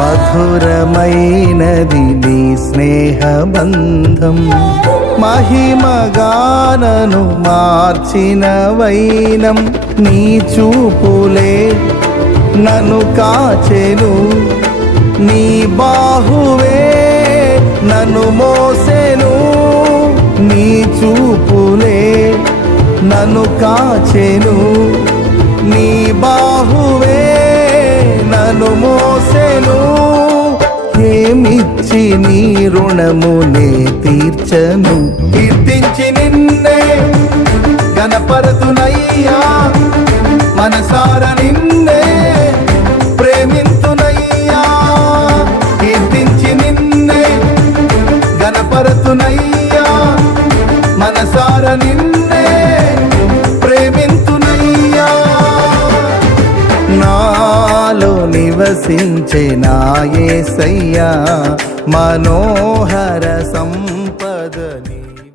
మధురమైనది నీ స్నేహబంధం. మహిమగానను మార్చిన వైనం నీ చూపులే నన్ను కాచెను. నీ బాహువే నన్ను మోసెను. నీ చూపులే నన్ను కాచెను. నీ బాహువే నన్ను మోసెను. ఏమిచ్చి నీ రుణమునే తీర్చను. కీర్తించి నిన్నే గణపరతునయ్యా, మనసార నిన్నే ప్రేమింతునయ్యా. కీర్తించి నిన్నే గణపరతునయ్యా, మనసార నిన్నే ప్రేమింతునయ్యా. నాలో నివసించే నా యేసయ్యా, మనోహర సంపద నీవే.